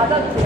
맞아주세요.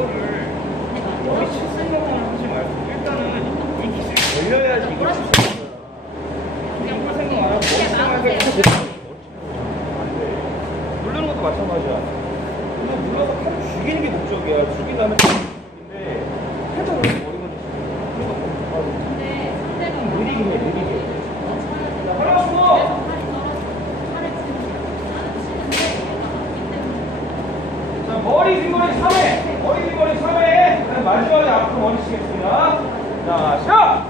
이거를 여기 실생각만 하지 말고 일단은 인기씩 돌려야지 이걸 할수 있어. 그냥 볼 생각 안 하고 머릿속하게 누르는 것도 마찬가지야. 그래서 눌러서 칼 죽이는 게 목적이야. 죽인 다음에 칼 죽이는데 살짝 이렇게 원위치겠습니다. 자, 시작!